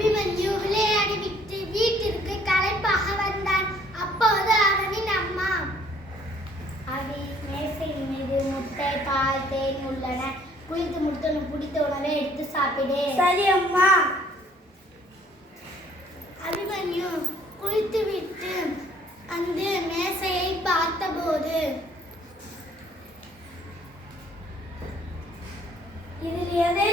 அபிமன்யு விளையாடிவிட்டு வீட்டிற்கு களைப்பாக வந்தான். அப்போது அவனின் அம்மா அவி மேசையின் மீது முட்டை பால் தேன் உள்ளன. குளித்து முடித்து உனக்கு பிடித்த உணவை எடுத்து சாப்பிடு. சரி அம்மா. அபிமன்யு குளித்துவிட்டு அந்த மேசையை பார்த்தபோது இதில் எதை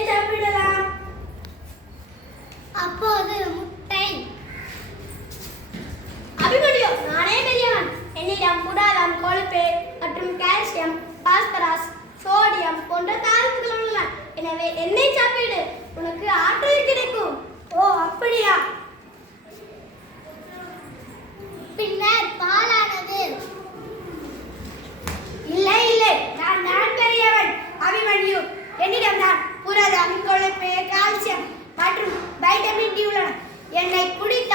தன்கொழுப்பே கால்சியம் மற்றும் வைட்டமின் டி உள்ளன என்னை குடித்த